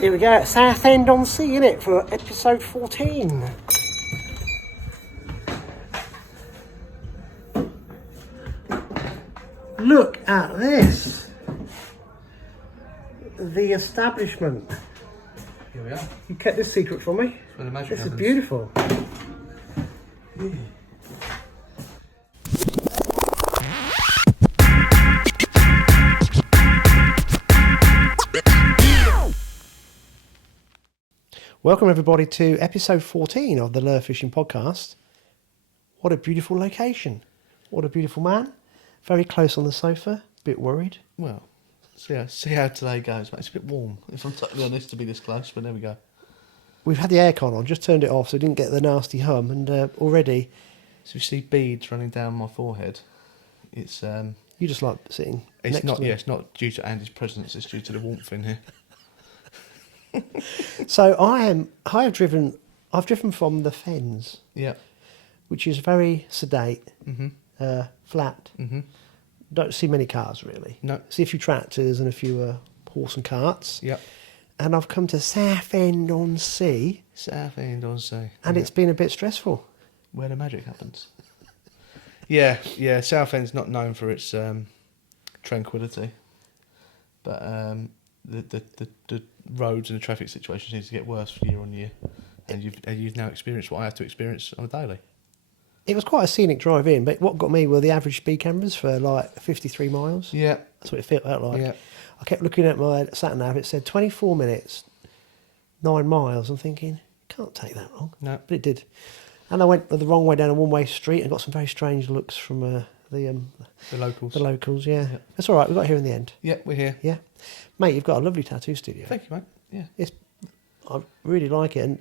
Here we go, at Southend-on-Sea, innit, for episode 14. Look at this. The establishment. Here we are. You kept this secret from me. Where the magic This happens. is beautiful. Welcome everybody to episode 14 of the Lure Fishing Podcast. What a beautiful location. What a beautiful man. Very close on the sofa. Bit worried. Well, see how today goes, mate. It's a bit warm, if I'm totally honest, to be this close, but there we go. We've had the aircon on, just turned it off so we didn't get the nasty hum, and already... So you see beads running down my forehead. It's You just like sitting it's next not to me. yeah, it's not due to Andy's presence, it's due to the warmth in here. So I've driven from the Fens, Yeah. which is very sedate, Mm-hmm. flat. Mm-hmm. Don't see many cars really. No. See a few tractors and a few horse and carts. Yeah. And I've come to Southend-on-Sea, Southend-on-Sea. and it's been a bit stressful. Where the magic happens. Yeah, Southend's not known for its tranquility. But the roads and the traffic situation seems to get worse year on year. And you've now experienced what I have to experience on a daily. It was quite a scenic drive in, but what got me were the average speed cameras for like 53 miles. Yeah. That's what it felt like. Yeah. I kept looking at my sat-nav, it said 24 minutes, 9 miles. I'm thinking, can't take that long. No. But it did. And I went the wrong way down a one-way street and got some very strange looks from The locals. the locals, yeah. Yeah. That's all right, we got here in the end. Yeah, we're here. Yeah. Mate, you've got a lovely tattoo studio. Thank you, mate. Yeah. I really like it. And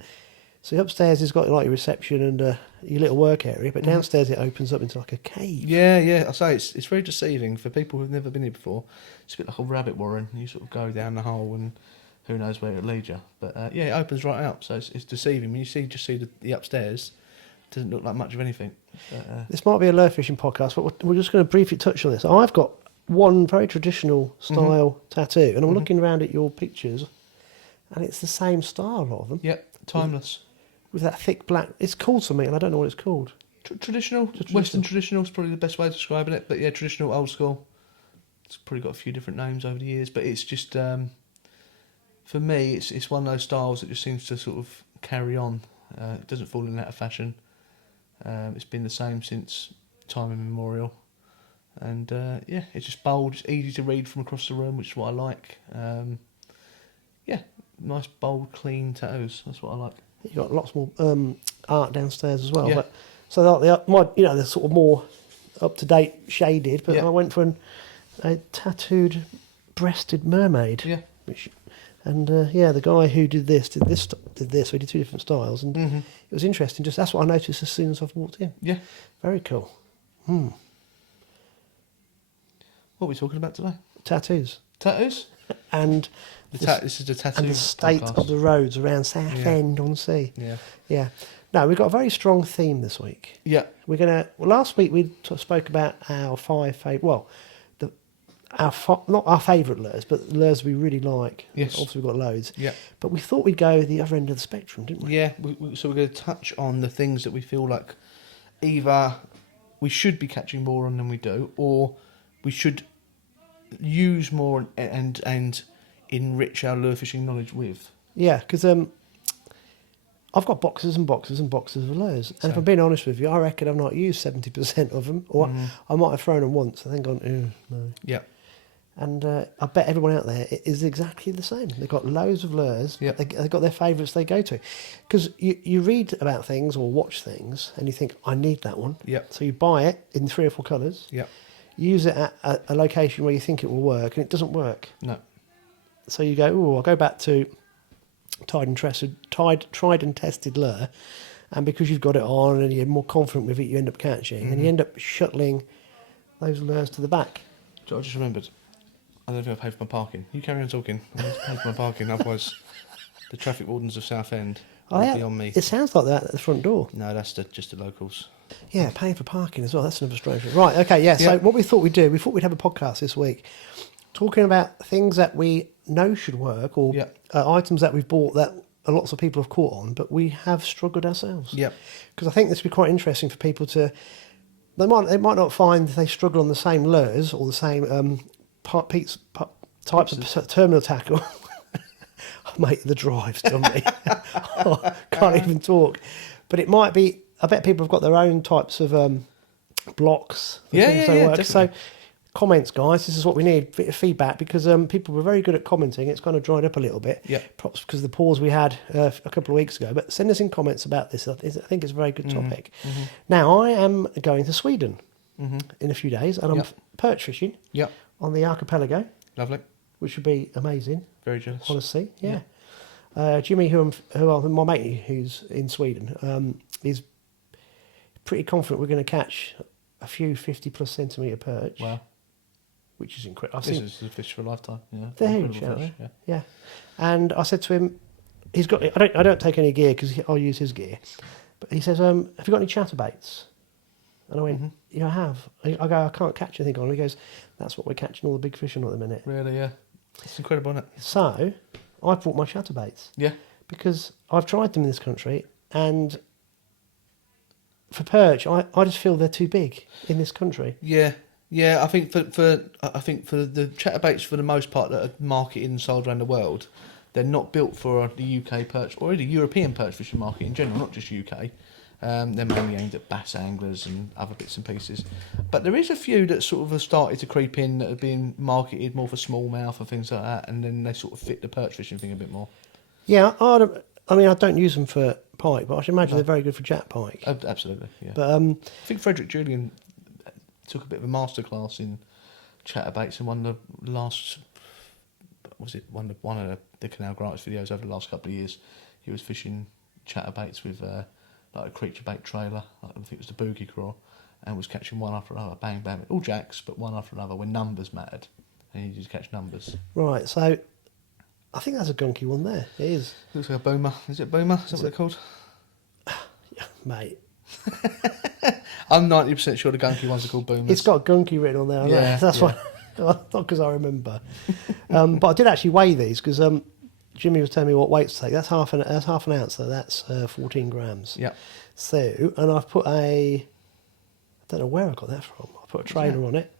so upstairs has got like your reception and your little work area, but downstairs it opens up into like a cave. Yeah. I say it's very deceiving for people who've never been here before. It's a bit like a rabbit warren. You sort of go down the hole and who knows where it'll lead you. But yeah, it opens right up, so it's deceiving. When you see the upstairs, it doesn't look like much of anything. But, This might be a lure fishing podcast, but we're just going to briefly touch on this. I've got one very traditional style tattoo, and I'm looking around at your pictures, and it's the same style, a lot of them. yeah, timeless. With that thick black... It's called something, and I don't know what it's called. Traditional. Western traditional is probably the best way of describing it. But yeah, traditional, old school. It's probably got a few different names over the years, but it's just... for me, it's one of those styles that just seems to sort of carry on. It doesn't fall in and out of fashion. It's been the same since time immemorial. And yeah, it's just bold, it's easy to read from across the room, which is what I like. Yeah, nice, bold, clean tattoos. That's what I like. You've got lots more art downstairs as well. Yeah. But, so they're sort of more up-to-date shaded, but Yeah. I went for a tattooed breasted mermaid. Yeah. And the guy who did this. So he did two different styles, and it was interesting. Just that's what I noticed as soon as I've walked in. Yeah. Very cool. What are we talking about today? Tattoos Tattoos? and This is the tattoo and the state podcast. of the roads around Southend-on-Sea. Yeah. Yeah. No, we've got a very strong theme this week. Yeah. Last week we spoke about our five favourite. Not our favourite lures, but lures we really like. Yes. Obviously, we've got loads. Yeah. But we thought we'd go the other end of the spectrum, didn't we? Yeah, so we're going to touch on the things that we feel like either we should be catching more on than we do, or we should use more and enrich our lure fishing knowledge with. Yeah, because I've got boxes and boxes and boxes of lures. And if I'm being honest with you, I reckon I've not used 70% of them. Or I might have thrown them once and then gone, no. Yeah. And I bet everyone out there is exactly the same. They've got loads of lures. Yep. They've got their favourites they go to. Because you read about things or watch things and you think, I need that one. Yep. So you buy it in 3 or 4 colours. Yeah. Use it at a location where you think it will work, and it doesn't work. No. So you go, I'll go back to tried and tested lure, and because you've got it on and you're more confident with it, you end up catching, and you end up shuttling those lures to the back. So I just remembered, I don't think I paid for my parking. You carry on talking. I need to pay for my parking, otherwise the traffic wardens of Southend will be on me. It sounds like that at the front door. No, that's just the locals. Yeah, paying for parking as well. That's another strange one. Right, okay, yeah. So what we thought we'd do, we thought we'd have a podcast this week talking about things that we know should work, or Yeah. items that we've bought that lots of people have caught on, but we have struggled ourselves. Yep. Because I think this would be quite interesting for people to. They might not find they struggle on the same lures or the same types of terminal tackle. Mate, the drive's done me. Oh, can't even talk. But it might be. I bet people have got their own types of blocks. For things they work. Definitely. So, comments, guys. This is what we need. Bit of feedback, because people were very good at commenting. It's kind of dried up a little bit. Yeah. Props because of the pause we had a couple of weeks ago. But send us in comments about this. I think it's a very good topic. Mm-hmm. Now, I am going to Sweden in a few days, and I'm perch fishing on the archipelago. Lovely. Which would be amazing. Very jealous. Honestly, yeah. Jimmy, my mate who's in Sweden, is pretty confident we're going to catch a few 50+ centimetre perch. Wow. Which is incredible. This is a fish for a lifetime. Yeah. They're huge, aren't they? Yeah. And I said to him, he's got. I don't take any gear because I'll use his gear. But he says, "Have you got any chatterbaits?" And I went, "Yeah, I have." I go, "I can't catch anything on." And he goes, "That's what we're catching all the big fish on at the minute." Really? Yeah. It's incredible, isn't it? So I brought my chatterbaits. Yeah. Because I've tried them in this country, and for perch, I just feel they're too big in this country. Yeah. Yeah, I think for the chatterbaits, for the most part, that are marketed and sold around the world, they're not built for the UK perch or the European perch fishing market in general, not just UK. They're mainly aimed at bass anglers and other bits and pieces. But there is a few that sort of have started to creep in that are being marketed more for smallmouth and things like that, and then they sort of fit the perch fishing thing a bit more. Yeah, I mean, I don't use them for pike, but I should imagine they're very good for jack pike. Absolutely, yeah. But I think Frederick Julian took a bit of a masterclass in chatterbaits and one of the last, one of the Canal Grants videos over the last couple of years. He was fishing chatterbaits with like a creature bait trailer, I think it was the Boogie Craw, and was catching one after another, bang bang, all jacks, but one after another when numbers mattered, and he just catch numbers. Right, so I think that's a gunky one there. It is. Looks like a boomer. Is it boomer? Is that what they're called? Yeah, mate. I'm 90% sure the gunky ones are called boomers. It's got gunky written on there. Yeah, that's why. Not because I remember. But I did actually weigh these because Jimmy was telling me what weight to take. That's half an ounce, so that's 14 grams. Yeah. So, and I've put I don't know where I got that from. I put a trailer on it.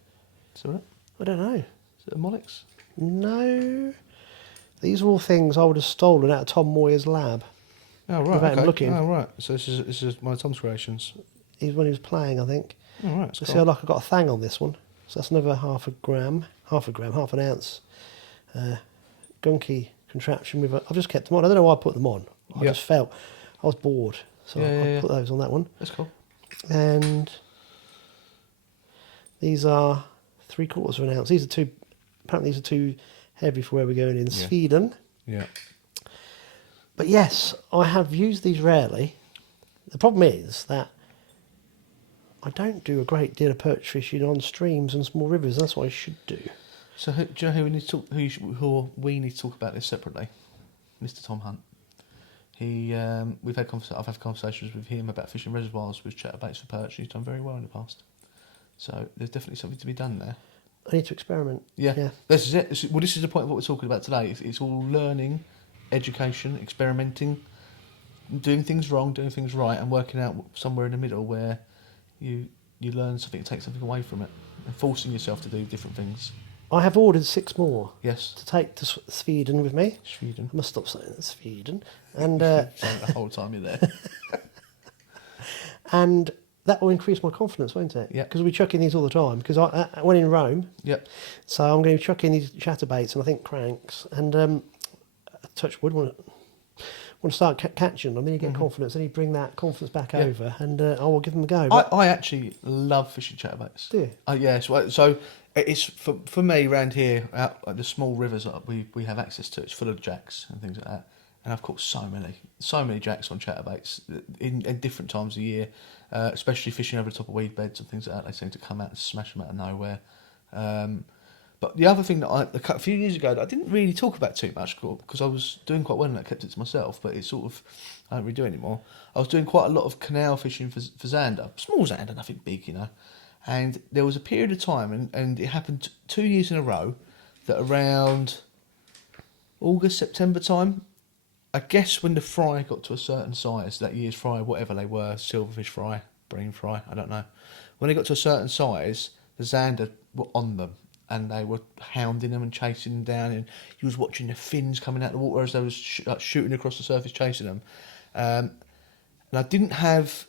So I don't know. Is it a Molex? No. These are all things I would have stolen out of Tom Moyer's lab. Oh, right. Without him looking. Oh, right. So this is one of Tom's creations. When he was playing, I think. Oh, right. So see, I've got a thang on this one. So that's another half an ounce gunky contraption. I've just kept them on. I don't know why I put them on. I just felt I was bored. So I put those on that one. That's cool. And these are 3/4 of an ounce. Apparently these are too heavy for where we're going in Sweden. Yeah. But yes, I have used these rarely. The problem is that I don't do a great deal of perch fishing on streams and small rivers. That's what I should do. So do you know who we need to talk? Who we need to talk about this separately? Mr. Tom Hunt. I've had conversations with him about fishing reservoirs with chatterbaits for perch. He's done very well in the past. So there's definitely something to be done there. I need to experiment. Yeah. This is it. This is the point of what we're talking about today. It's all learning, education, experimenting, doing things wrong, doing things right, and working out somewhere in the middle where you learn something, take something away from it, and forcing yourself to do different things. I have ordered 6 more. Yes. To take to Sweden with me. Sweden. I must stop saying that, Sweden. And the whole time you're there. And that will increase my confidence, won't it? Yeah. Because we'll be chucking these all the time. Because I went in Rome. Yep. So I'm going to be chucking these chatterbaits and I think cranks. And touch wood, want to start catching them. Then you get confidence. Then you bring that confidence back over, and I will give them a go. I actually love fishing chatterbaits. Do you? Yes. So it's for me around here, out like the small rivers that we have access to. It's full of jacks and things like that. And I've caught so many jacks on chatterbaits in different times of the year, especially fishing over the top of weed beds and things like that. They seem to come out and smash them out of nowhere. But the other thing that a few years ago that I didn't really talk about too much because I was doing quite well and I kept it to myself, but it's sort of, I don't really do it anymore. I was doing quite a lot of canal fishing for zander, small zander, nothing big, And there was a period of time, and it happened 2 years in a row, that around August, September time, I guess when the fry got to a certain size, that year's fry, whatever they were, silverfish fry, bream fry, I don't know. When they got to a certain size, the zander were on them, and they were hounding them and chasing them down, and you was watching the fins coming out of the water as they was shooting across the surface, chasing them. And I didn't have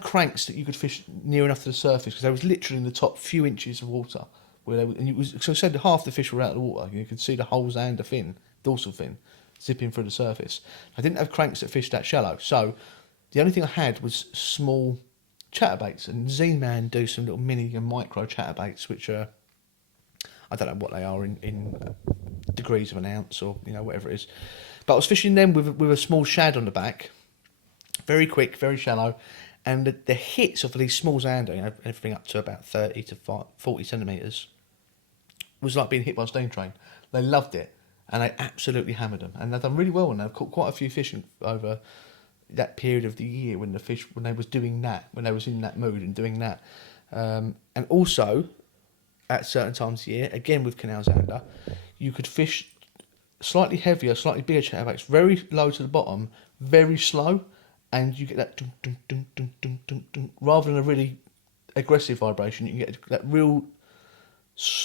cranks that you could fish near enough to the surface, because they was literally in the top few inches of water where they were, and it was, so I said half the fish were out of the water. You could see the whole zander fin, dorsal fin, zipping through the surface. I didn't have cranks that fished that shallow, so the only thing I had was small chatterbaits, and Z-Man do some little mini and micro chatterbaits, which are, I don't know what they are in degrees of an ounce, or whatever it is. But I was fishing them with a small shad on the back, very quick, very shallow, and the hits of these small zander, everything up to about 30 to 40 centimetres, was like being hit by a steam train. They loved it, and they absolutely hammered them, and they've done really well, and they've caught quite a few fish over that period of the year when they was doing that, when they was in that mood and doing that. And also, at certain times of the year, again with canal zander, you could fish slightly heavier, slightly bigger chatterbaits, very low to the bottom, very slow, and you get that dun, dun, dun, dun, dun, dun, dun. Rather than a really aggressive vibration, you can get that real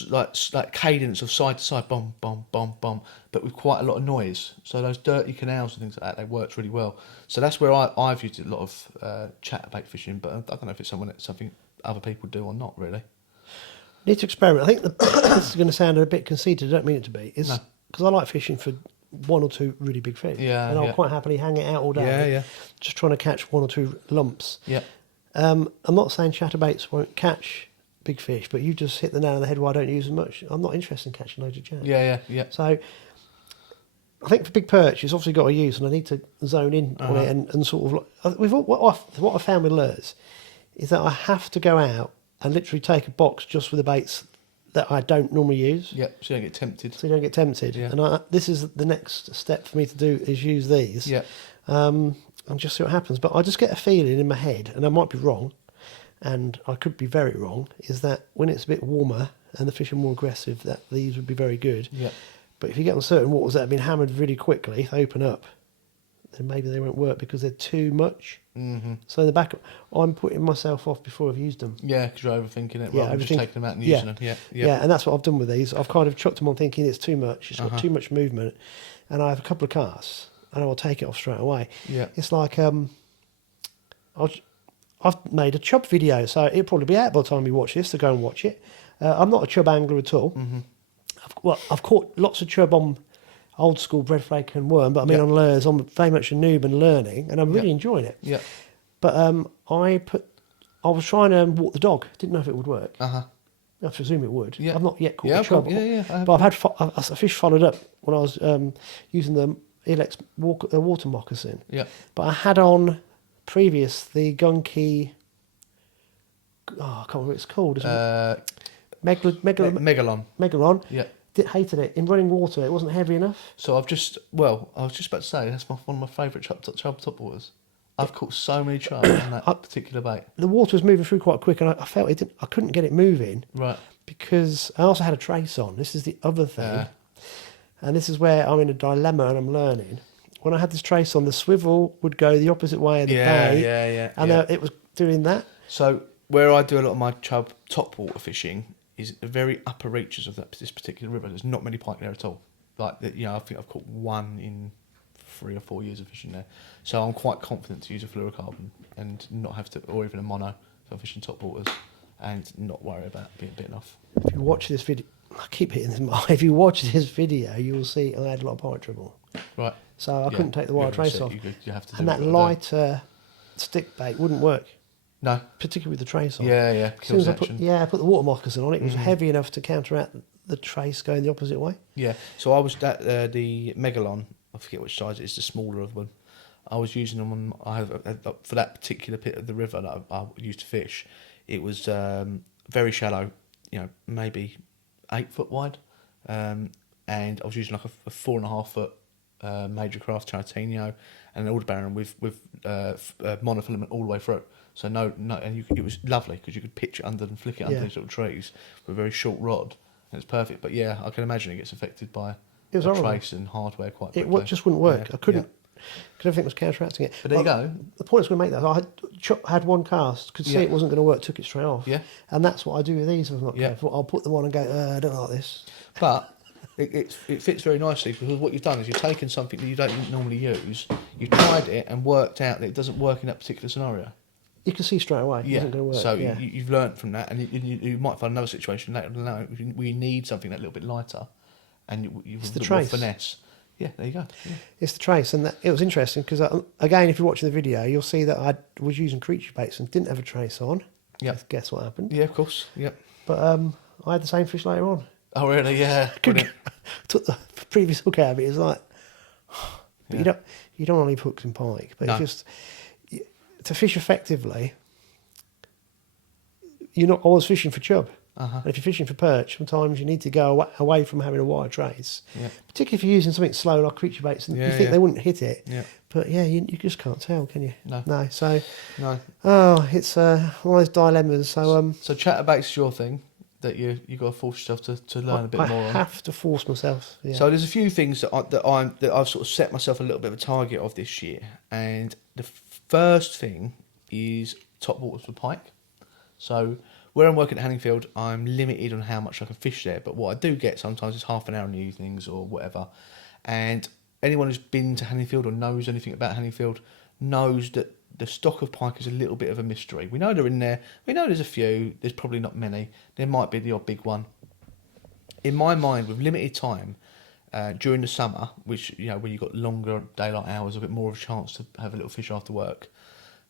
like cadence of side to side, bum, bum, bum, bum, but with quite a lot of noise. So those dirty canals and things like that, they worked really well. So that's where I've used a lot of chatterbait fishing, but I don't know if it's something other people do or not, really. Need to experiment. I think this is going to sound a bit conceited, I don't mean it to be. It's because I like fishing for one or two really big fish. Yeah, and I'll quite happily hang it out all day. Yeah. Just trying to catch one or two lumps. Yeah. I'm not saying chatterbaits won't catch big fish, but you just hit the nail on the head why I don't use them much. I'm not interested in catching loads of chat. Yeah. So I think for big perch, it's obviously got to use, and I need to zone in on it and sort of like, what I found with lures is that I have to go out and literally take a box just with the baits that I don't normally use. Yeah, so you don't get tempted. Yeah. And this is the next step for me to do, is use these. Yeah. And just see what happens. But I just get a feeling in my head, and I might be wrong, and I could be very wrong, is that when it's a bit warmer and the fish are more aggressive, that these would be very good. Yeah. But if you get on certain waters that have been hammered really quickly, they open up, then maybe they won't work because they're too much. Mm-hmm. So in the back, I'm putting myself off before I've used them. Yeah, because you're overthinking it rather than just taking them out and using them. Yeah, and that's what I've done with these. I've kind of chucked them on thinking it's too much, it's got too much movement, and I have a couple of casts, and I will take it off straight away. Yeah. It's like, I've made a chub video, so it'll probably be out by the time you watch this, so go and watch it. I'm not a chub angler at all. Mm-hmm. I've caught lots of chub on old school breadflake and worm, but I mean on lures, I'm very much a noob and learning, and I'm really enjoying it. Yeah. But I was trying to walk the dog, didn't know if it would work. I presume it would. Yeah. I've not yet caught a chub. But I've had a fish followed up when I was using the Elex water moccasin. Yeah. But I had on previous the gunky. Oh, I can't remember what it's called. Megalon. Yeah. Hated it. In running water, it wasn't heavy enough. So I was just about to say, that's one of my favourite chub topwaters. I've caught so many chub on that particular bait. The water was moving through quite quick, and I felt I couldn't get it moving. Right. Because I also had a trace on. This is the other thing. And this is where I'm in a dilemma and I'm learning. When I had this trace on, the swivel would go the opposite way of the bait. And it was doing that. So where I do a lot of my chub topwater fishing is the very upper reaches of this particular river. There's not many pike there at all. I think I've caught one in 3 or 4 years of fishing there. So I'm quite confident to use a fluorocarbon and not have to, or even a mono, if I'm fishing topwaters, and not worry about being bitten off. If you watch this video, I keep hitting this mark. If you watch this video, you will see I had a lot of pike trouble. Right. So I couldn't take the wire trace off. You have to do and that lighter stick bait wouldn't work. No. Particularly with the trace on. Yeah. Kills the action. I put the water moccasin on. It was heavy enough to counteract the trace going the opposite way. Yeah. So I was the Megalon. I forget which size it is. The smaller of them. I was using them for that particular bit of the river that I used to fish. It was very shallow. Maybe 8 foot wide, and I was using like a 4.5 foot Major Craft Tarantino and an Aldebaran with monofilament all the way through. So no, and it was lovely because you could pitch it under and flick it under these little trees with a very short rod, and it's perfect. But yeah, I can imagine it gets affected by It was a horrible. trace and hardware quite quickly. It just wouldn't work. Yeah, I couldn't, because everything was counteracting it. But there you go. The point I was going to make that I had one cast, could see it wasn't going to work, took it straight off. Yeah. And that's what I do with these if I'm not careful. I'll put them on and go, I don't like this. But it fits very nicely because what you've done is you've taken something that you don't normally use, you've tried it and worked out that it doesn't work in that particular scenario. You can see straight away it isn't going to work. So you've learnt from that, and you might find another situation later on where you need something that little bit lighter, and you it's the more trace. Finesse. Yeah, there you go. Yeah. It's the trace, and it was interesting because again, if you're watching the video, you'll see that I was using creature baits and didn't have a trace on. Yeah. Guess what happened? Yeah, of course. Yeah. But I had the same fish later on. Oh really? Yeah. Took the previous hook out of it. It's like, but you don't want to leave hooks in pike, but it's just to fish effectively. I was fishing for chub. And if you're fishing for perch, sometimes you need to go away from having a wire trace. Yeah. Particularly if you're using something slow like creature baits, and you think they wouldn't hit it. Yeah. But you just can't tell, can you? No. So. No. Oh, it's one of those dilemmas. So Chatterbaits is your thing that you got to force yourself to learn a bit more on. I have to force myself. Yeah. So there's a few things that I've sort of set myself a little bit of a target of this year, and the first thing is top waters for pike. So where I'm working at Hanningfield, I'm limited on how much I can fish there, but what I do get sometimes is half an hour in the evenings or whatever. And anyone who's been to Hanningfield or knows anything about Hanningfield knows that the stock of pike is a little bit of a mystery. We know they're in there. We know there's a few. There's probably not many. There might be the odd big one. In my mind, with limited time, during the summer, which, when you've got longer daylight hours, a bit more of a chance to have a little fish after work,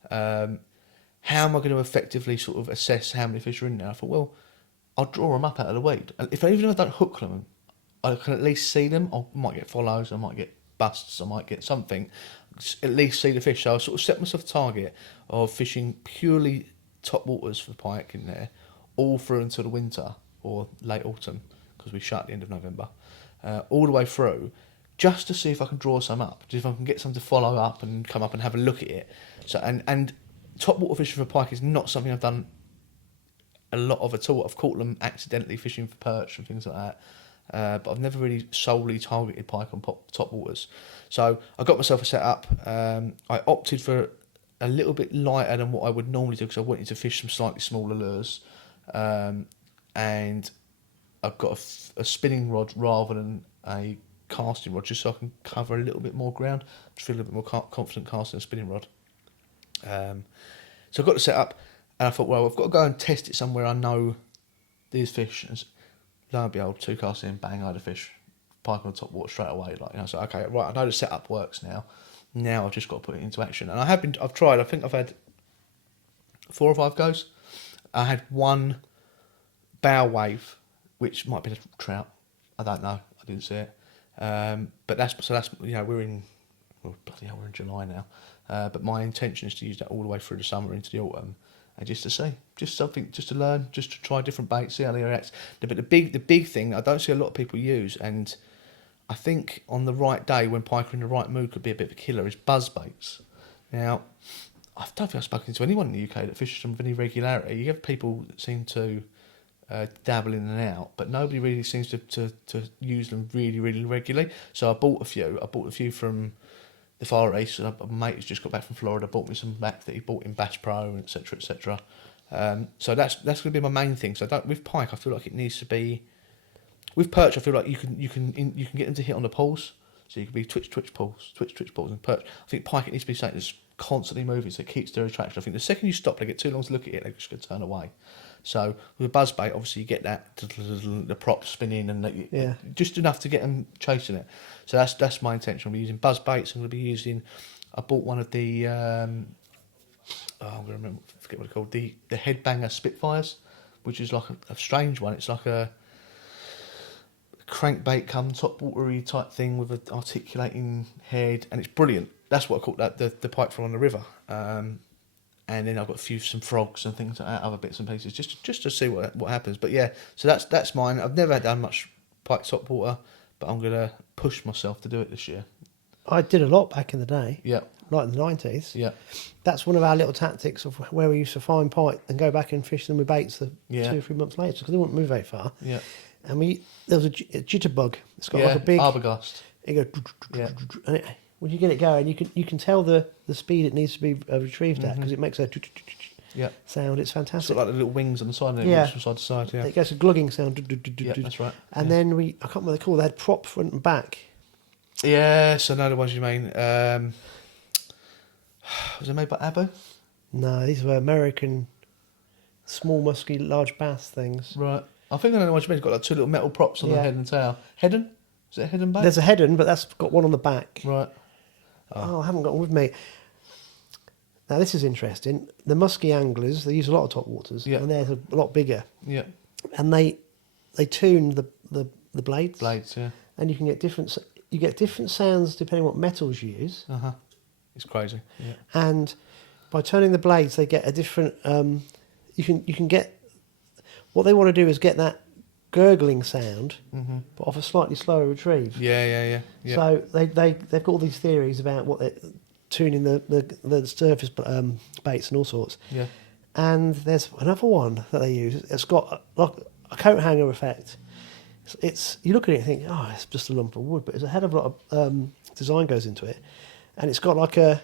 how am I going to effectively sort of assess how many fish are in there? I thought, well, I'll draw them up out of the weed. And even if I don't hook them, I can at least see them. I might get follows, I might get busts, I might get something. At least see the fish. So I sort of set myself a target of fishing purely top waters for pike in there, all through until the winter or late autumn, because we shut at the end of November, all the way through, just to see if I can draw some up, if I can get some to follow up and come up and have a look at it. So and top water fishing for pike is not something I've done a lot of at all. I've caught them accidentally fishing for perch and things like that, but I've never really solely targeted pike on top waters. So I got myself a setup. I opted for a little bit lighter than what I would normally do because I wanted to fish some slightly smaller lures, and I've got a spinning rod rather than a casting rod, just so I can cover a little bit more ground. Just feel a little bit more confident casting a spinning rod. So I got the set up, and I thought, well, I've got to go and test it somewhere I know these fish. And lo and behold, 2 casts in, bang, I had a fish, pike on the top water straight away. So okay, right, I know the setup works now. Now I've just got to put it into action. And I've tried. I think I've had 4 or 5 goes. I had one bow wave, which might be a trout. I don't know. I didn't see it. But that's we're in July now. But my intention is to use that all the way through the summer into the autumn, and just to see, just to learn, just to try different baits, see how they react. But the big thing I don't see a lot of people use, and I think on the right day when pike are in the right mood could be a bit of a killer, is buzz baits. Now, I don't think I've spoken to anyone in the UK that fishes them with any regularity. You have people that seem to dabble in and out, but nobody really seems to use them really, really regularly. So I bought a few. I bought a few from the Far East, and a mate who's just got back from Florida bought me some back that he bought in Bass Pro, and etc. etc. So that's going to be my main thing. So with pike, I feel like it needs to be. With perch, I feel like you can get them to hit on the pulls, so you can be twitch pulls, and perch. I think pike, it needs to be something that's constantly moving, so it keeps their attraction. I think the second you stop, they get too long to look at it, they're just going to turn away. So with a buzz bait, obviously you get that the prop spinning and just enough to get them chasing it. So that's my intention. I'm using buzz baits. I'm going to be using. I bought one of the. I'm going to forget what it's called. The headbanger Spitfires, which is like a strange one. It's like a crankbait come top watery type thing with an articulating head, and it's brilliant. That's what I caught the pike from on the river. And then I've got some frogs and things like that, other bits and pieces, just to see what happens. But yeah, so that's mine. I've never done much pike topwater, but I'm gonna push myself to do it this year. I did a lot back in the day. Yeah. like in the 90s. Yeah. That's one of our little tactics of where we used to find pike and go back and fish them with baits 2 or 3 months later because they wouldn't move very far. Yeah. And there was a jitterbug. It's got Yeah, like a big Arbogast. It goes, Yeah. and when you get it going, you can tell the speed it needs to be retrieved at because it makes a Yeah. sound. It's fantastic. Sort of like the little wings on the side of it, Yeah. moves from side to side. Yeah. It goes a glugging sound. Yeah, that's right. And then I can't remember what they call. They had prop front and back. Yes, I know the ones you mean. Was it made by Abu? No, these were American small musky large bass things. Right. I think I know the ones you mean. It's got like 2 little metal props on the Yeah. head and tail. Headon? Is it a Headon bait? There's a head-on, but that's got one on the back. Right. Oh, I haven't got one with me. Now this is interesting. The musky anglers, they use a lot of topwaters, Yeah. and they're a lot bigger. Yeah. And they tune the blades. Blades, yeah. And you can get different sounds depending on what metals you use. Uh-huh. It's crazy. Yeah. And by turning the blades, they get a different. You can get what they want to do is get that gurgling sound, but off a slightly slower retrieve. Yeah. So they've got all these theories about what they're tuning the surface baits and all sorts. Yeah. And there's another one that they use. It's got like a coat hanger effect. It's you look at it and think, oh, it's just a lump of wood, but there's a hell of a lot of design goes into it, and it's got like a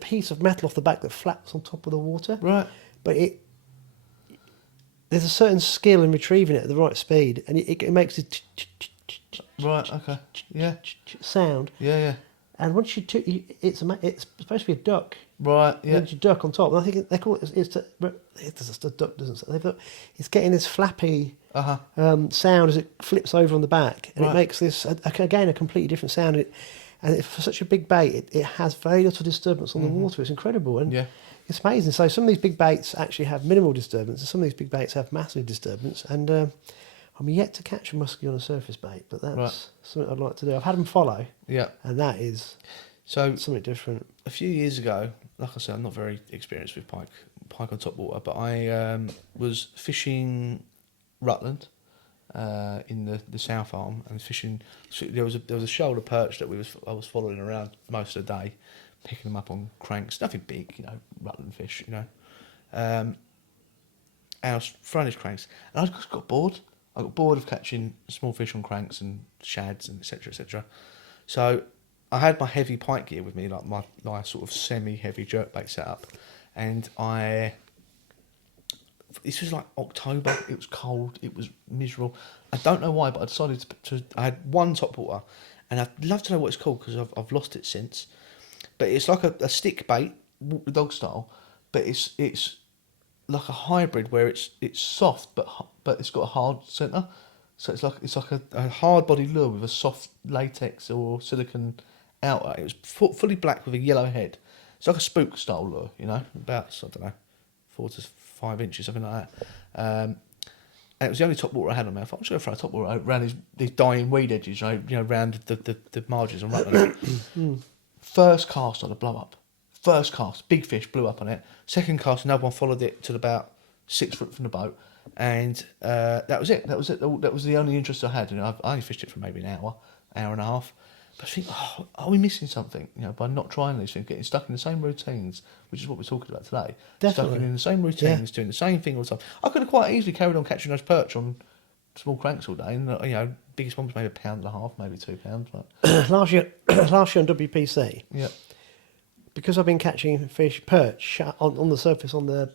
piece of metal off the back that flaps on top of the water. Right. But there's a certain skill in retrieving it at the right speed, and it makes it Right, okay. Yeah. sound. Yeah. And once it's supposed to be a duck. Right, yeah. Once you duck on top, and I think they call it it's a duck, doesn't it? They thought it's getting this flappy sound as it flips over on the back, and it makes this again a completely different sound. And for such a big bait, it has very little disturbance on the water. It's incredible, and it's amazing. So some of these big baits actually have minimal disturbance, and some of these big baits have massive disturbance. And I'm yet to catch a muskie on a surface bait, but that's something I'd like to do. I've had them follow, and that is something different. A few years ago, like I said, I'm not very experienced with pike on top water, but I was fishing Rutland in the South Arm and fishing. So there was a shoulder perch that I was following around most of the day, picking them up on cranks, nothing big, Rutland fish, and I was throwing these cranks, and I just got bored. I got bored of catching small fish on cranks and shads and etc. etc. So I had my heavy pike gear with me, like my sort of semi-heavy jerkbait setup, and this was like October. It was cold. It was miserable. I don't know why, but I decided I had one topwater, and I'd love to know what it's called because I've lost it since. But it's like a stick bait, dog style, but it's like a hybrid where it's soft but it's got a hard centre. So it's like a hard body lure with a soft latex or silicone outer. It was fully black with a yellow head. It's like a spook style lure, about, I don't know, 4 to 5 inches, something like that. And it was the only topwater I had on me. I thought, I'm just going to throw a topwater around these dying weed edges, around the margins and Rutland. First cast on a blow up. First cast, big fish blew up on it. Second cast, another one followed it to about 6 foot from the boat. And that was it. That was it. That was the only interest I had. I only fished it for maybe an hour and a half. But I think, are we missing something? By not trying these things, getting stuck in the same routines, which is what we're talking about today. Definitely. Stuck in the same routines, doing the same thing all the time. I could have quite easily carried on catching those perch on small cranks all day, and biggest one was maybe £1.5 pounds, maybe £2. But last year on WPC, because I've been catching perch on the surface on the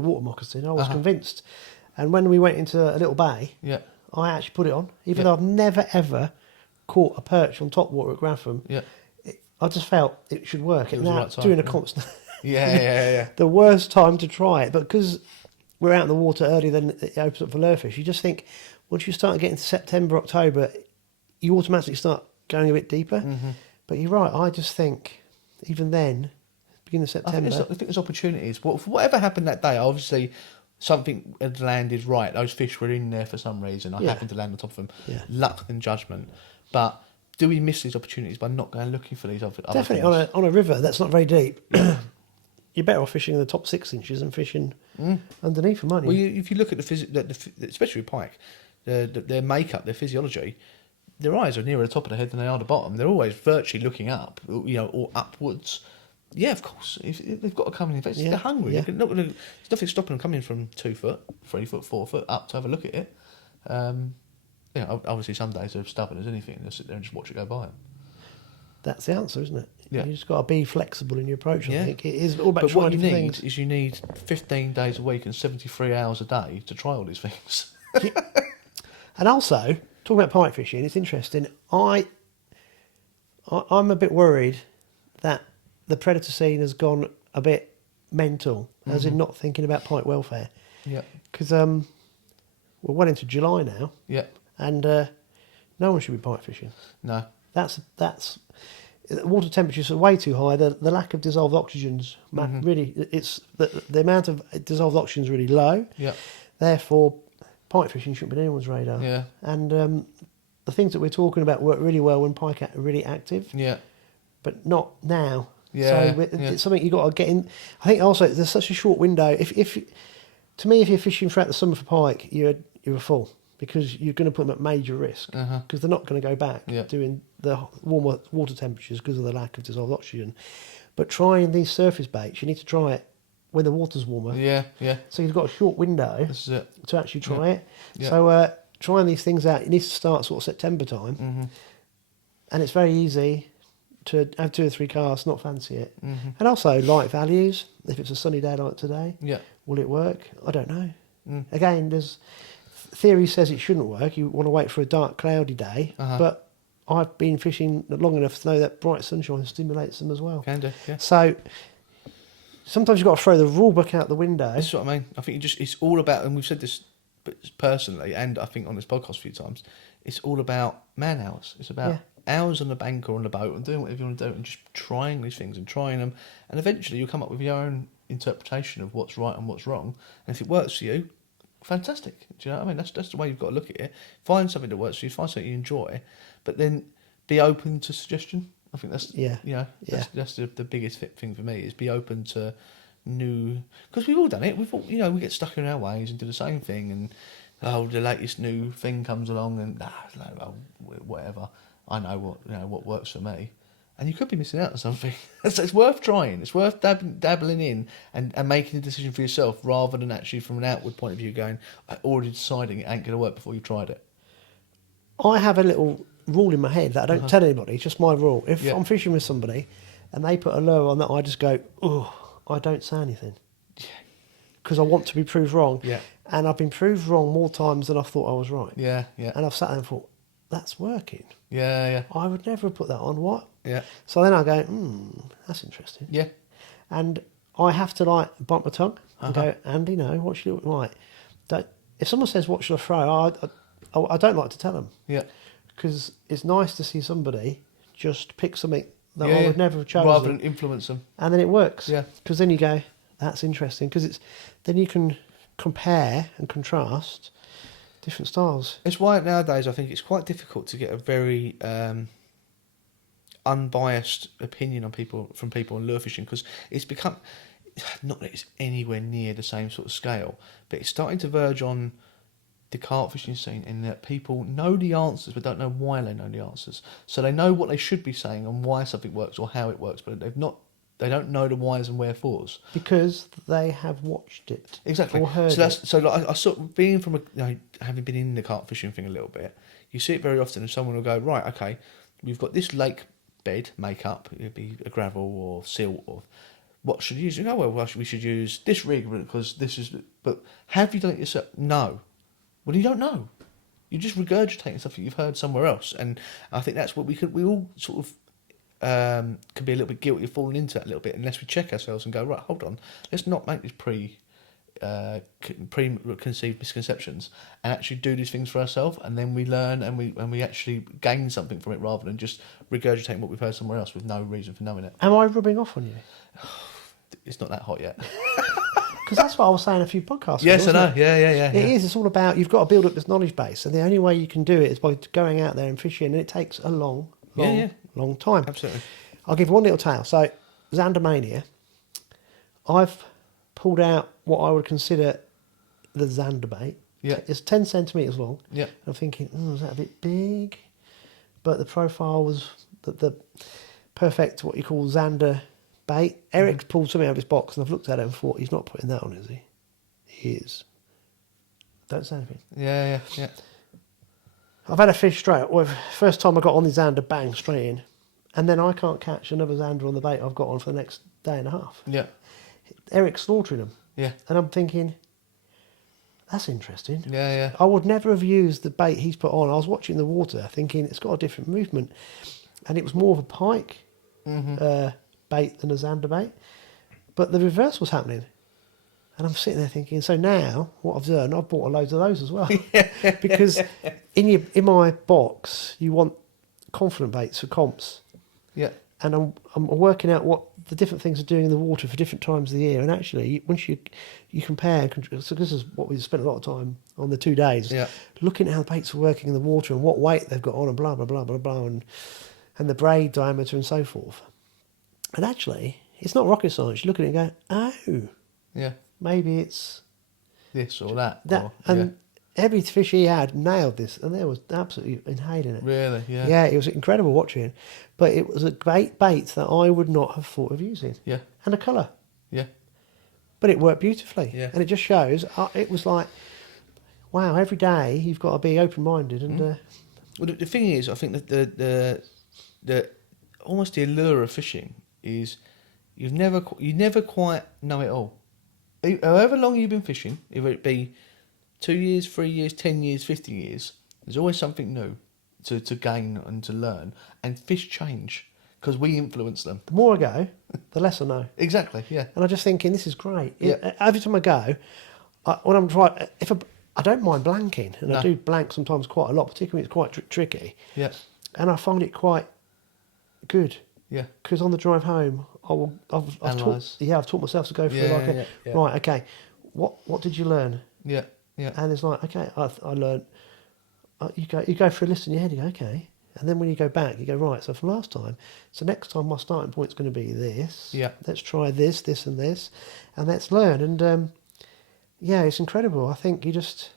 water moccasin, I was convinced. And when we went into a little bay, I actually put it on, even though I've never ever caught a perch on top water at Graffham. I just felt it should work. It was the right time, doing a constant. Yeah. The worst time to try it, but because we're out in the water earlier than it opens up for lure-fish, you just think once you start getting to September, October, you automatically start going a bit deeper. But you're right. I just think even then, beginning of September, I think there's opportunities. For whatever happened that day, obviously something had landed right. Those fish were in there for some reason. I happened to land on top of them. Luck and judgment. But do we miss these opportunities by not going looking for these other definitely things? on a river that's not very deep? You're better off fishing in the top 6 inches and fishing underneath them, aren't you? Well, if you look at especially with pike, their makeup, their physiology, their eyes are nearer the top of the head than they are the bottom. They're always virtually looking up, or upwards. Yeah, of course. If they've got to come in, if they're hungry, there's nothing stopping them coming from 2 foot, 3 foot, 4 foot up to have a look at it. Obviously some days they're stubborn as anything. They'll sit there and just watch it go by them. That's the answer, isn't it? Yeah. You just got to be flexible in your approach. I think it is all about but trying what you different need things. is you need 15 days a week and 73 hours a day to try all these things. And also, talking about pike fishing, it's interesting. I'm a bit worried that the predator scene has gone a bit mental, as in not thinking about pike welfare. Yeah. Because we're well into July now. Yeah. And no one should be pike fishing. No. That's water temperatures are way too high. The lack of dissolved oxygen's really, it's the amount of dissolved oxygen's really low. Yeah. Therefore, pike fishing shouldn't be on anyone's radar. Yeah. And the things that we're talking about work really well when pike are really active. Yeah. But not now. Yeah. So it's something you got to get in. I think also there's such a short window. If to me, if you're fishing throughout the summer for pike, you're a fool, because you're going to put them at major risk, because they're not going to go back doing the warmer water temperatures because of the lack of dissolved oxygen. But trying these surface baits, you need to try it when the water's warmer. Yeah. Yeah. So you've got a short window This is it. to actually try it. Yeah. So trying these things out, you need to start sort of September time, and it's very easy to have 2 or 3 casts, not fancy it. And also light values. If it's a sunny day like today, will it work? I don't know. Again, there's theory says it shouldn't work. You want to wait for a dark, cloudy day. But I've been fishing long enough to know that bright sunshine stimulates them as well. Can do, yeah. So sometimes you've got to throw the rule book out the window. That's what I mean. I think it's all about, and we've said this personally, and I think on this podcast a few times, it's all about man hours. It's about hours on the bank or on the boat and doing whatever you want to do and just trying these things and trying them. And eventually you'll come up with your own interpretation of what's right and what's wrong. And if it works for you, fantastic. Do you know what I mean? That's the way you've got to look at it. Find something that works for you, find something you enjoy, but then be open to suggestion. I think that's that's the biggest thing for me, is be open to new, because we've all done it. We've all, we get stuck in our ways and do the same thing, and the latest new thing comes along and whatever. I know what works for me, and you could be missing out on something. It's worth trying. It's worth dabbling in and making a decision for yourself, rather than actually from an outward point of view going, already deciding it ain't going to work before you've tried it. I have a little rule in my head that I don't tell anybody. It's just my rule. If I'm fishing with somebody and they put a lure on that, I just go, I don't say anything, because I want to be proved wrong. Yeah. And I've been proved wrong more times than I thought I was right. Yeah, yeah. And I've sat there and thought, that's working. Yeah, yeah. I would never have put that on. What? Yeah. So then I go, that's interesting. Yeah. And I have to bite my tongue and go, Andy, no, what should you like? If someone says, what should I throw? I don't like to tell them. Yeah. Because it's nice to see somebody just pick something that I would never have chosen. Rather than influence them. And then it works. Yeah. Because then you go, that's interesting. Because then you can compare and contrast different styles. It's why nowadays I think it's quite difficult to get a very unbiased opinion from people on lure fishing, because it's become, not that it's anywhere near the same sort of scale, but it's starting to verge on the carp fishing scene, in that people know the answers but don't know why they know the answers. So they know what they should be saying and why something works or how it works, but they don't know the whys and wherefores, because they have watched it. Exactly. Or heard I sort of, being from having been in the carp fishing thing a little bit, you see it very often, and someone will go, right, okay, we've got this lake bed makeup, it'd be a gravel or silt, or what should you use? You go, well, we should use this rig because this is. But have you done it yourself? No. Well, you don't know. You're just regurgitating stuff that you've heard somewhere else, and I think that's what we all sort of can be a little bit guilty of falling into that a little bit, unless we check ourselves and go, right, hold on, let's not make these preconceived misconceptions and actually do these things for ourselves, and then we learn and we actually gain something from it, rather than just regurgitating what we've heard somewhere else with no reason for knowing it. Am I rubbing off on you? It's not that hot yet. Because that's what I was saying a few podcasts ago. Yes, I know. Yeah. It is. It's all about, you've got to build up this knowledge base, and the only way you can do it is by going out there and fishing, and it takes a long time. Absolutely. I'll give one little tale. So, Xandermania, I've pulled out what I would consider the Xander bait. Yeah. It's 10 centimetres long. Yeah. I'm thinking, is that a bit big? but the profile was the perfect, what you call Xander bait. Eric's pulled something out of his box, and I've looked at it and thought, he's not putting that on, is he? He is. Don't say anything. Yeah. I've had a fish straight. Well, first time I got on the Xander, bang, straight in. And then I can't catch another Xander on the bait I've got on for the next day and a half. Yeah. Eric's slaughtering them. Yeah. And I'm thinking, that's interesting. Yeah. I would never have used the bait he's put on. I was watching the water thinking it's got a different movement. And it was more of a pike bait than a Xander bait. But the reverse was happening. And I'm sitting there thinking, so now what I've done, I've bought a load of those as well. Because in my box, you want confident baits for comps. Yeah. And I'm working out what the different things are doing in the water for different times of the year. And actually, once you compare, so this is what we spent a lot of time on the 2 days, looking at how the baits are working in the water and what weight they've got on and blah, blah, blah, blah, blah, and the braid diameter and so forth. And actually, it's not rocket science. You look at it and go, oh, Yeah. maybe it's This or that. that. Or, And every fish he had nailed this, and there was absolutely inhaling it. Really? Yeah. Yeah, it was incredible watching. But it was a great bait that I would not have thought of using. Yeah. And the colour. Yeah. But it worked beautifully. Yeah. And it just shows, it was like, wow, every day you've got to be open-minded. And Well, the thing is, I think that the almost the allure of fishing is you never quite know it all. However long you've been fishing, whether it be 2 years, 3 years, 10 years, 50 years, there's always something new to gain and to learn. And fish change because we influence them. the more I go, the less I know. Exactly, yeah. And I'm just thinking, this is great. Yeah. Every time I go, when I'm trying, I don't mind blanking, and No. I do blank sometimes quite a lot, particularly when it's quite tricky. Yeah, And I find it quite good. yeah. Because on the drive home, I've Analyse. taught myself to go through Yeah. right, okay, what did you learn? Yeah, yeah. And it's like, okay, I learned. You go through a list in your head. You go, okay, and then when you go back, you go, right. So from last time, so next time my starting point's going to be this. Yeah. Let's try this, and this, and let's learn. And yeah, it's incredible. I think you just,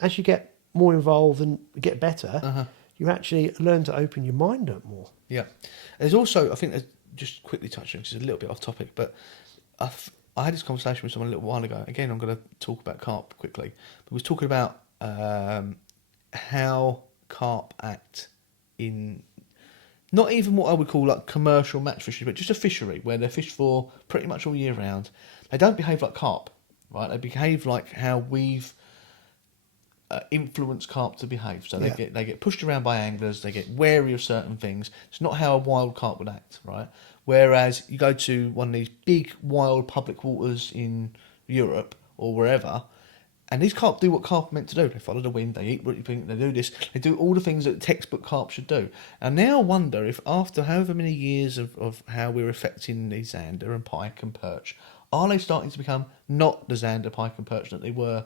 as you get more involved and get better, you actually learn to open your mind up more. Yeah. There's also, I think, just quickly touching, which is a little bit off topic, but I had this conversation with someone a little while ago. Again, I'm going to talk about carp quickly. But we was talking about how carp act in not even what I would call like commercial match fishing, but just a fishery where they're fished for pretty much all year round. They don't behave like carp, right? They behave like how we've influence carp to behave. So they get pushed around by anglers, they get wary of certain things. It's not how a wild carp would act, right? Whereas you go to one of these big wild public waters in Europe or wherever, and these carp do what carp are meant to do. They follow the wind, they eat rooty pink, they do this, they do all the things that textbook carp should do. And now I wonder if after however many years of how we're affecting the Xander and Pike and Perch, are they starting to become not the Xander, Pike and Perch that they were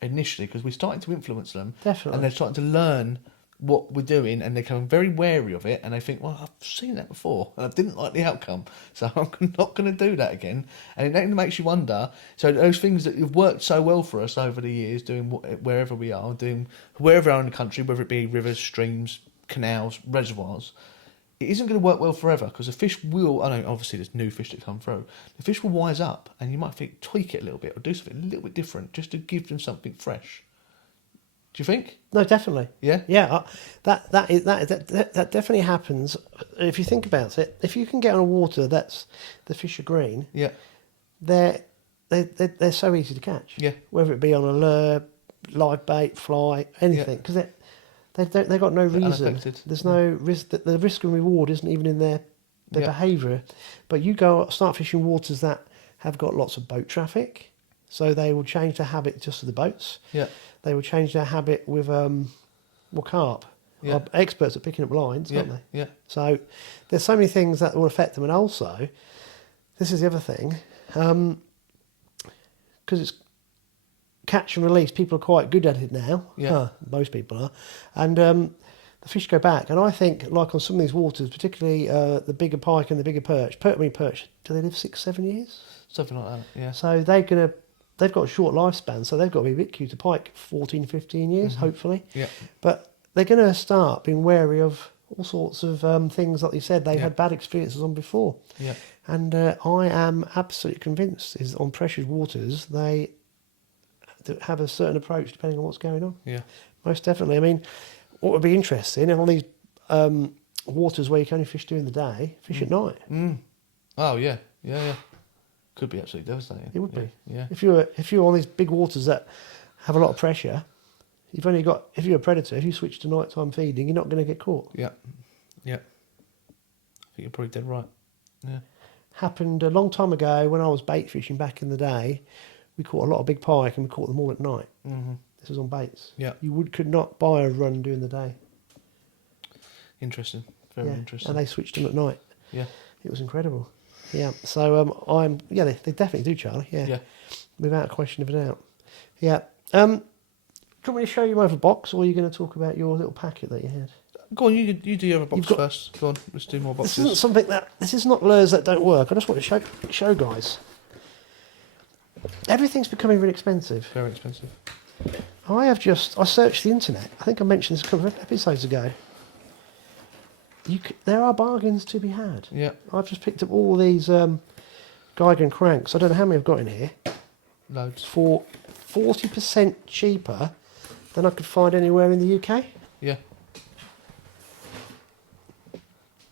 initially, because we're starting to influence them. Definitely. And they're starting to learn what we're doing, and they're becoming very wary of it, and they think, well, I've seen that before and I didn't like the outcome, so I'm not going to do that again. And it makes you wonder, so those things that have worked so well for us over the years, doing wherever we are, doing wherever we are in the country, whether it be rivers, streams, canals, reservoirs, it isn't going to work well forever, because the fish will, I know obviously there's new fish that come through, the fish will wise up, and you might think tweak it a little bit or do something a little bit different just to give them something fresh. Do you think? No, definitely. Yeah? Yeah, that definitely happens. If you think about it, if you can get on a water that's the fish are green, Yeah. they're so easy to catch. Yeah. Whether it be on a lure, live bait, fly, anything, because they've got no reason. unaffected. There's no risk. The risk and reward isn't even in their behaviour. But you start fishing waters that have got lots of boat traffic, so they will change their habit just to the boats. Yeah. They will change their habit with carp. Yeah. Are experts at picking up lines, aren't they? Yeah. So there's so many things that will affect them, and also this is the other thing, because it's catch and release. People are quite good at it now. Yeah. Most people are, and the fish go back. And I think, like on some of these waters, particularly the bigger pike and the bigger perch. Perch, do they live 6-7 years? Something like that, yeah. So they've got a short lifespan, so they've got to be a bit cute to pike 14, 15 years, hopefully. Yeah. But they're going to start being wary of all sorts of things, like you said, they've had bad experiences on before. Yeah. And I am absolutely convinced is on pressured waters, they have a certain approach depending on what's going on. Yeah. Most definitely. I mean, what would be interesting, on these waters where you can only fish during the day, fish at night. Mm. Oh, yeah. Yeah, yeah. Could be absolutely devastating. It would be. Yeah. If you're on these big waters that have a lot of pressure, you've only got, if you're a predator, if you switch to nighttime feeding, you're not going to get caught. Yeah. Yeah. I think you're probably dead right. Yeah. Happened a long time ago when I was bait fishing back in the day. We caught a lot of big pike and we caught them all at night. Mm-hmm. This was on baits. Yeah. You could not buy a run during the day. Interesting. Very interesting. And they switched them at night. Yeah. It was incredible. Yeah. So they definitely do, Charlie. Yeah. Yeah. Without a question of a doubt. Yeah. Do you want me to show you over box, or are you going to talk about your little packet that you had? Go on, you do your other box first. Go on, let's do more boxes. This is not lures that don't work. I just want to show guys. Everything's becoming really expensive. Very expensive. I searched the internet. I think I mentioned this a couple of episodes ago. There are bargains to be had. Yeah. I've just picked up all these Geiger cranks. I don't know how many I've got in here. Loads. For 40% cheaper than I could find anywhere in the UK. Yeah.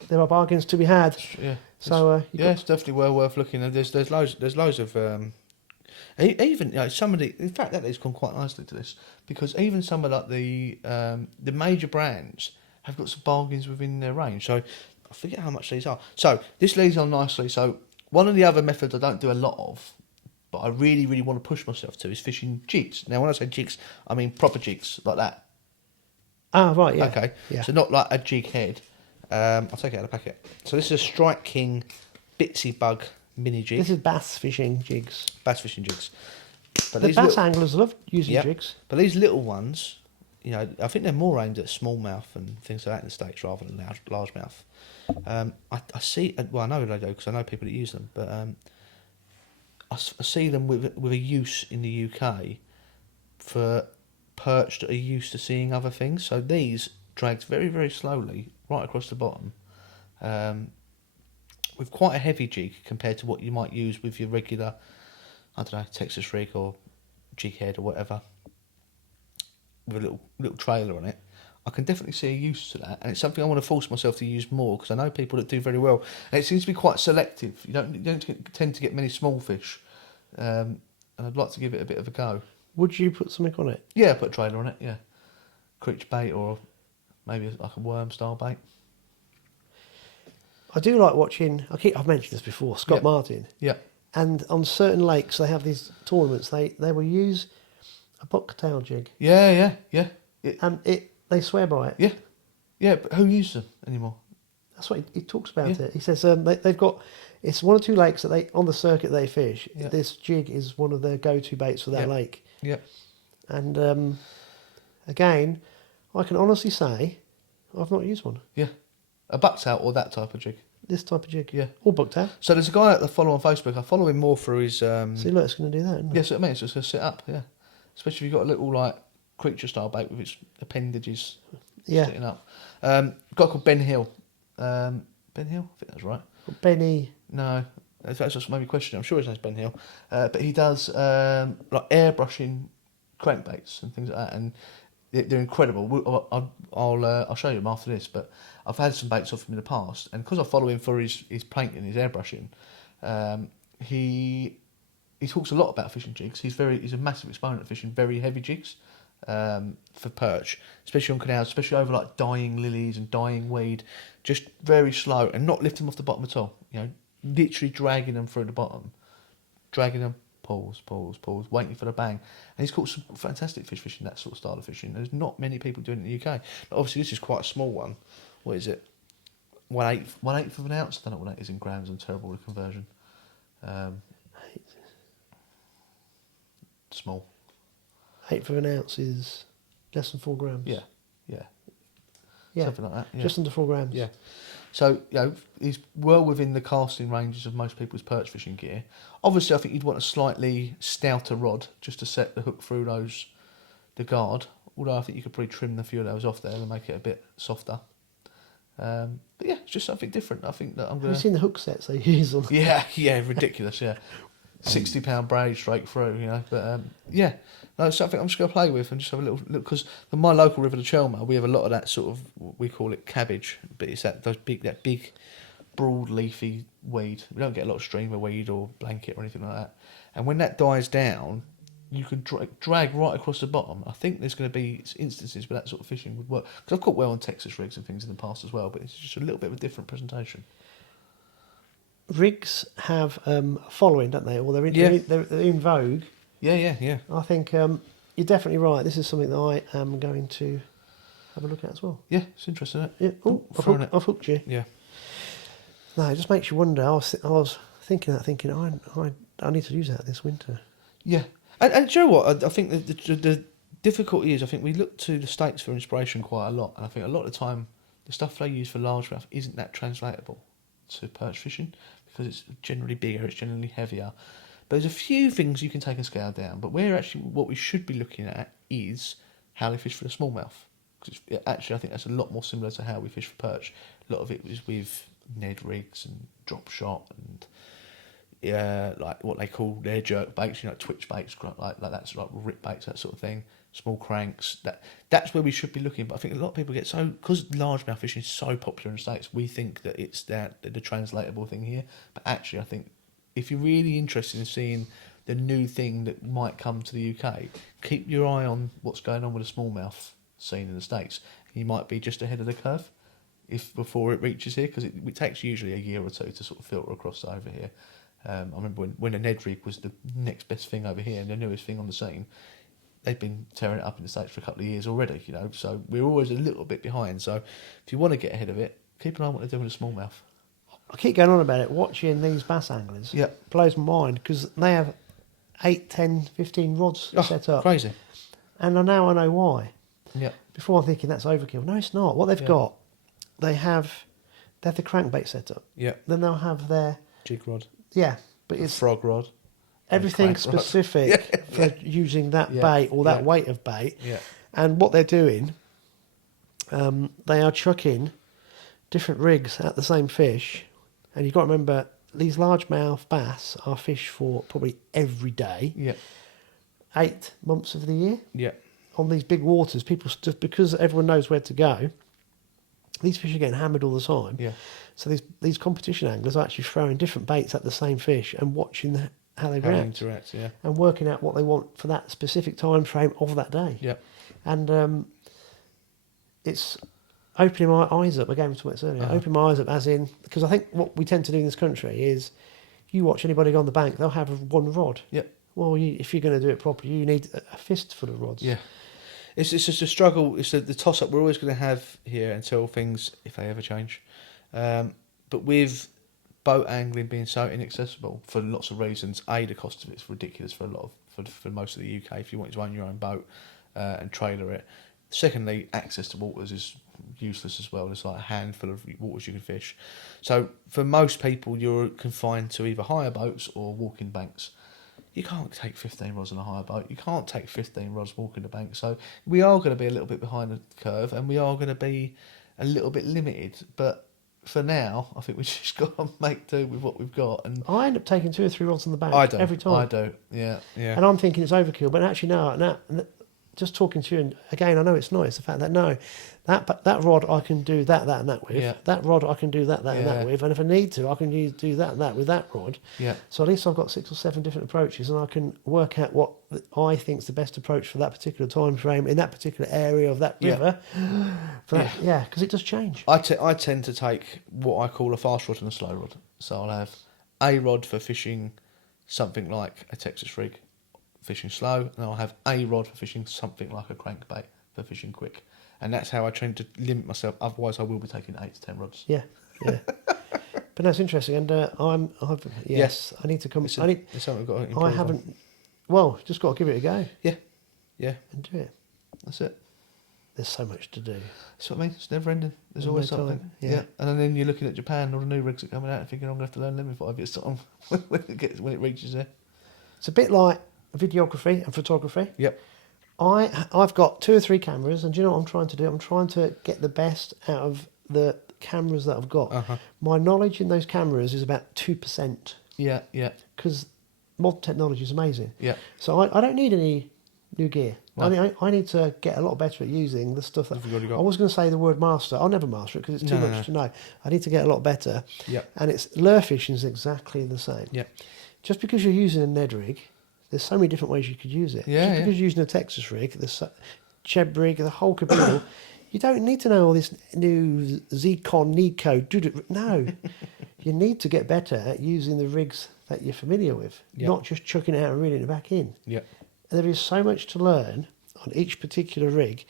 There are bargains to be had. Yeah. So it's definitely well worth looking. And there's loads of even some of the. In fact, that has gone quite nicely to this, because even some of like the major brands have got some bargains within their range. So I forget how much these are. So this leads on nicely. So one of the other methods I don't do a lot of, but I really, really want to push myself to, is fishing jigs. Now, when I say jigs, I mean proper jigs like that. Ah, right, yeah. Okay. Yeah. So not like a jig head. I'll take it out of the packet. So this is a Strike King Bitsy Bug mini jig. This is bass fishing jigs. Bass fishing jigs. But The bass anglers love using jigs. But these little ones, I think they're more aimed at smallmouth and things like that in the States rather than largemouth. I see, well, I know they do because I know people that use them, but I see them with a use in the UK for perch that are used to seeing other things. So these dragged very, very slowly right across the bottom, with quite a heavy jig compared to what you might use with your regular, I don't know, Texas rig or jig head or whatever, with a little trailer on it. I can definitely see a use to that, and it's something I want to force myself to use more, because I know people that do very well, and it seems to be quite selective. You don't tend to get many small fish, and I'd like to give it a bit of a go. Would you put something on it? Yeah, put a trailer on it. Yeah, creech bait or maybe like a worm style bait. I do like watching. I've mentioned this before. Scott Martin. Yeah. And on certain lakes, they have these tournaments. They will use a bucktail jig. Yeah. And they swear by it. Yeah. But who uses them anymore? That's what he talks about it. He says they've got, it's one or two lakes that they, on the circuit they fish. Yeah. This jig is one of their go-to baits for that lake. Yeah. And again, I can honestly say I've not used one. Yeah. A bucktail or that type of jig. This type of jig. Yeah. Or bucktail. So there's a guy that I follow on Facebook. I follow him more for his... See, look, it's going to do that, isn't it? Yes, I mean, it's just going to sit up, yeah. Especially if you've got a little, like, creature-style bait with its appendages sitting up. A guy called Ben Hill. Ben Hill? I think that's right. Benny. No, that's just maybe a question. I'm sure his name's Ben Hill. But he does, like, airbrushing crankbaits and things like that, and they're incredible. I'll show you them after this, but I've had some baits off him in the past, and because I follow him for his painting, his airbrushing, he talks a lot about fishing jigs. He's a massive exponent of fishing very heavy jigs for perch, especially on canals, especially over like dying lilies and dying weed, just very slow and not lifting them off the bottom at all. Literally dragging them through the bottom, dragging them. Pause, waiting for the bang. And he's caught some fantastic fish fishing that sort of style of fishing. There's not many people doing it in the UK. But obviously, this is quite a small one. What is it? 1/8 of an ounce? I don't know what that is in grams. I'm terrible with conversion. Small. 1/8 of an ounce is less than 4 grams. Yeah. Something like that. Yeah. Just under 4 grams. Yeah. So, he's well within the casting ranges of most people's perch fishing gear. Obviously, I think you'd want a slightly stouter rod just to set the hook through the guard. Although I think you could probably trim a few of those off there and make it a bit softer. But yeah, it's just something different. I think that I'm Have gonna. you seen the hook sets they use on? Yeah, ridiculous. Yeah, £60 braid straight through. But yeah, no, it's something I'm just gonna play with and just have a little look because my local river, the Chelmer, we have a lot of that sort of we call it cabbage, but it's that big broad leafy weed. We don't get a lot of streamer weed or blanket or anything like that. And when that dies down, you can drag right across the bottom. I think there's going to be instances where that sort of fishing would work. Because I've caught well on Texas rigs and things in the past as well, but it's just a little bit of a different presentation. Rigs have a following, don't they? Or they're in vogue. Yeah. I think you're definitely right. This is something that I am going to have a look at as well. Yeah, it's interesting, isn't it? Yeah. Oh, I've hooked you. Yeah. No, it just makes you wonder. I was thinking I need to use that this winter. Yeah. And do you know what? I think the difficulty is, I think we look to the States for inspiration quite a lot. And I think a lot of the time, the stuff they use for largemouth isn't that translatable to perch fishing because it's generally bigger, it's generally heavier. But there's a few things you can take a scale down. But what we should be looking at is how they fish for the smallmouth. Because actually, I think that's a lot more similar to how we fish for perch. A lot of it was with Ned rigs and drop shot and like what they call their jerk baits, twitch baits, like that's like rip baits, that sort of thing, small cranks. That's where we should be looking. But I think a lot of people get because largemouth fishing is so popular in the States, we think that it's the translatable thing here. But actually, I think if you're really interested in seeing the new thing that might come to the UK, keep your eye on what's going on with the smallmouth scene in the States. You might be just ahead of the curve before it reaches here, because it takes usually a year or two to sort of filter across over here. I remember when a Ned rig was the next best thing over here and the newest thing on the scene, they've been tearing it up in the States for a couple of years already, so we're always a little bit behind. So if you want to get ahead of it, keep an eye on what they're doing with the smallmouth. I keep going on about it, watching these bass anglers. Yeah. Blows my mind, because they have 8, 10, 15 rods set up. Crazy. And I know why. Yeah. Before I'm thinking that's overkill. No, it's not. What they've got, they have the crankbait set up. Yeah. Then they'll have their... Jig rod. Yeah, but it's... frog rod. Everything specific for using that bait or that weight of bait. Yeah. And what they're doing, they are chucking different rigs at the same fish. And you've got to remember, these largemouth bass are fished for probably every day. Yeah. 8 months of the year. Yeah. On these big waters, because everyone knows where to go, these fish are getting hammered all the time. Yeah. So these competition anglers are actually throwing different baits at the same fish and watching how they interact, yeah. and working out what they want for that specific time frame of that day. Yeah. And it's opening my eyes up. Again, we talked about this earlier. Opening my eyes up, as in, because I think what we tend to do in this country is, you watch anybody go on the bank, they'll have one rod. Yeah. Well, if you're going to do it properly, you need a fistful of rods. Yeah. It's just a struggle. It's the toss up we're always going to have here until things, if they ever change. But with boat angling being so inaccessible for lots of reasons, the cost of it's ridiculous for most of the UK if you want to own your own boat and trailer it. Secondly, access to waters is useless as well. There's like a handful of waters you can fish. So for most people, you're confined to either hire boats or walking banks. You can't take 15 rods on a hire boat. You can't take 15 rods walking the bank. So we are going to be a little bit behind the curve, and we are going to be a little bit limited. But for now, I think we just got to make do with what we've got. And I end up taking 2 or 3 rods on the bank every time. I do. Yeah. And I'm thinking it's overkill, but actually no. Just talking to you, and again, I know it's not. It's the fact that that rod I can do that and that with. Yeah. That rod I can do that and that with. And if I need to, I can do that and that with that rod. Yeah. So at least I've got 6 or 7 different approaches, and I can work out what I think is the best approach for that particular time frame in that particular area of that river. Because it does change. I tend to take what I call a fast rod and a slow rod. So I'll have a rod for fishing something like a Texas rig, fishing slow, and I'll have a rod for fishing something like a crankbait for fishing quick. And that's how I try to limit myself. Otherwise, I will be taking 8 to 10 rods. Yeah. But that's interesting, and I need to come. It's something we've got to improve I haven't. On. Well, just got to give it a go. Yeah, and do it. That's it. There's so much to do. That's what I mean. It's never ending. There's always no something. time. Yeah. And then you're looking at Japan, all the new rigs are coming out, and thinking I'm going to have to learn them in 5 years' time when it reaches there. It's a bit like videography and photography. Yep. I've got 2 or 3 cameras, and do you know what I'm trying to do? I'm trying to get the best out of the cameras that I've got, Uh-huh. my knowledge in those cameras is about 2%. Yeah, yeah, Because modern technology is amazing. yeah. So I don't need any new gear. No. I need to get a lot better at using the stuff that... You've already got. I was going to say the word master. I'll never master it because it's too No, much no. to know. I need to get a lot better. Yeah, And it's lure fishing is exactly the same. yeah, Just because you're using a Ned rig, there's so many different ways you could use it. Yeah, Just yeah. because you're using a Texas rig, the Cheb rig, the whole caboodle, you don't need to know all this new Zcon, Nico, no. You need to get better at using the rigs that you're familiar with, Yeah. not just chucking it out and reeling it back in. yeah. And there is so much to learn on each particular rig.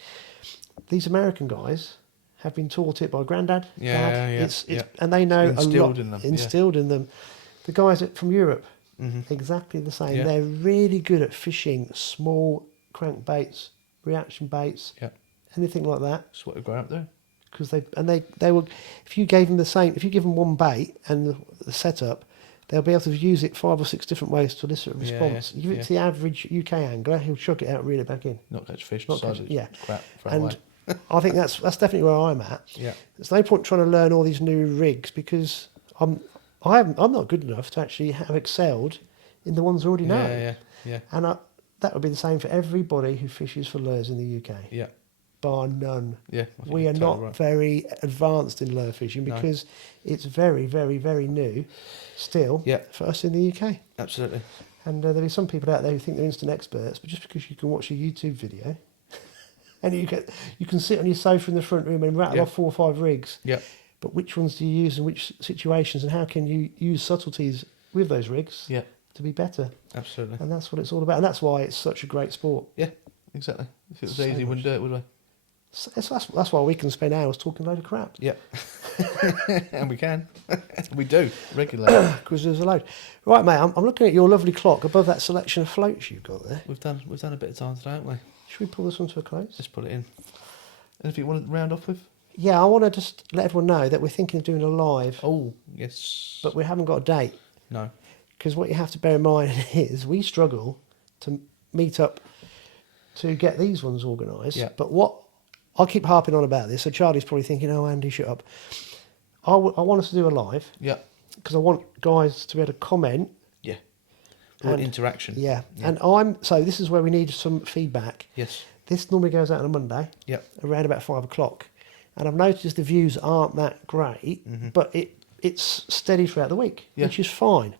These American guys have been taught it by Grandad, Yeah, Dad. yeah, It's, yeah. And they know Instilled a lot. in them, yeah. Instilled in them. The guys from Europe, Mm-hmm. exactly the same. Yeah. They're really good at fishing small crankbaits, reaction baits, Yeah. anything like that. That's what they're growing up there. Because they will, if you gave them the same, if you give them one bait and the setup, they'll be able to use it 5 or 6 different ways to elicit a Yeah, response. yeah, You give it yeah. to the average UK angler, he'll chuck it out and reel it back in. Not catch fish. Not decide catch- it's yeah. Crap. Throw And away. I think that's definitely where I'm at. Yeah. There's no point trying to learn all these new rigs because I'm not good enough to actually have excelled in the ones I already know. Yeah, yeah, yeah, And that would be the same for everybody who fishes for lures in the UK, yeah, bar none. yeah. I think We you're are totally not right. very advanced in lure fishing No. because it's very, very, very new still Yeah. for us in the UK. Absolutely. And there'll be some people out there who think they're instant experts, but just because you can watch a YouTube video and you can sit on your sofa in the front room and rattle Yeah. off 4 or 5 rigs, Yeah. but which ones do you use in which situations and how can you use subtleties with those rigs Yeah. to be better? Absolutely. And that's what it's all about. And that's why it's such a great sport. Yeah. Exactly. If it was So easy, we much. wouldn't do it, would we? So that's why we can spend hours talking a load of crap. Yeah. And we can. We do regularly. Because there's a load. Right, mate, I'm looking at your lovely clock above that selection of floats you've got there. We've done a bit of time today, haven't we? Should we pull this one to a close? Let's put it in. Anything you want to round off with? Yeah, I want to just let everyone know that we're thinking of doing a live, Oh, yes. but we haven't got a date. No. Because what you have to bear in mind is we struggle to meet up to get these ones organised. Yeah. But what I'll keep harping on about this, so Charlie's probably thinking, "Oh, Andy, shut up." I want us to do a live Yeah. because I want guys to be able to comment. Yeah. Or And- interaction. Yeah. Yeah. And so this is where we need some feedback. Yes. This normally goes out on a Monday Yeah. around about 5 o'clock, and I've noticed the views aren't that great, Mhm. but it's steady throughout the week, Yeah. which is fine.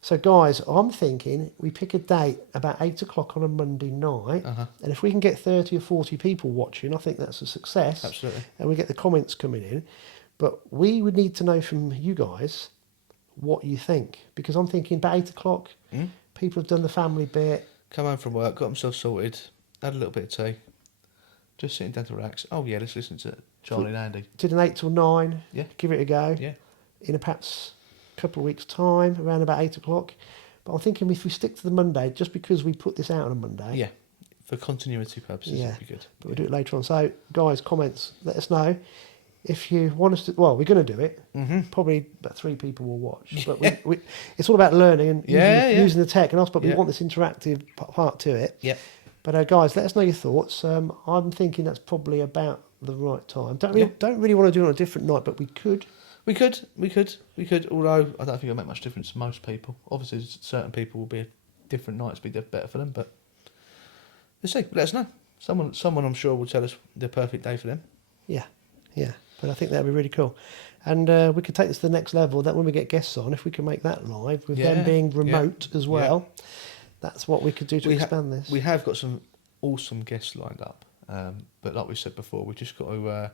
So, guys, I'm thinking we pick a date about 8 o'clock on a Monday night, Uh-huh. and if we can get 30 or 40 people watching, I think that's a success. Absolutely. And we get the comments coming in. But we would need to know from you guys what you think, because I'm thinking about 8 o'clock, Mm? people have done the family bit. Come home from work, got themselves sorted, had a little bit of tea, just sitting down to relax. Oh yeah, let's listen to Charlie and Andy. Did an 8 till 9, Yeah. give it a go. Yeah. In a perhaps couple of weeks' time, around about 8 o'clock. But I'm thinking if we stick to the Monday, just because we put this out on a Monday, Yeah. For continuity purposes, Yeah. it'd be good. but we'll do it later on. So, guys, comments, let us know. If you want us to, well, we're going to do it. Mm-hmm. Probably about 3 people will watch. But it's all about learning and Yeah, yeah. using the tech and us, but we Yeah. want this interactive part to it. Yeah. But guys, let us know your thoughts. I'm thinking that's probably about the right time. Don't Yeah. really want to do it on a different night, but we could. We could. Although I don't think it'll make much difference to most people. Obviously, certain people will be different nights be better for them. But let's see. Let us know. Someone I'm sure will tell us the perfect day for them. Yeah. But I think that'd be really cool. And we could take this to the next level, that when we get guests on, if we can make that live, with them Yeah, being yeah, remote as well, that's what we could do to expand this. We have got some awesome guests lined up. But like we said before, we've just got to,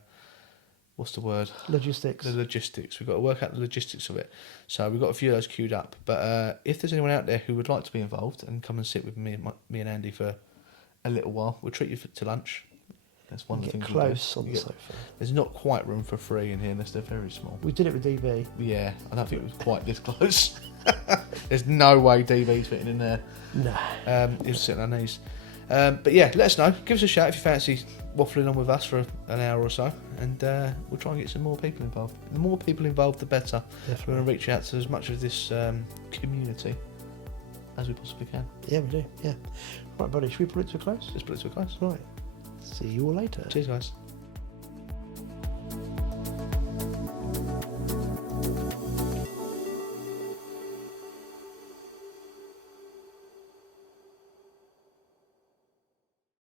what's the word? Logistics. The logistics. We've got to work out the logistics of it. So we've got a few of those queued up. But if there's anyone out there who would like to be involved and come and sit with me and Andy for a little while, we'll treat you to lunch. That's one of the Get things close we on do. the sofa. There's not quite room for 3 in here unless they're very small. We did it with DB. Yeah, I don't think it was quite this close. There's no way DB's fitting in there. No. He'll sit on our knees. But yeah, let us know. Give us a shout if you fancy waffling on with us for an hour or so, and we'll try and get some more people involved. The more people involved, the better. Definitely. We're going to reach out to as much of this community as we possibly can. Yeah, we do. Yeah. Right, buddy, should we put it to a close? Let's put it to a close. Right. See you all later. Cheers, guys.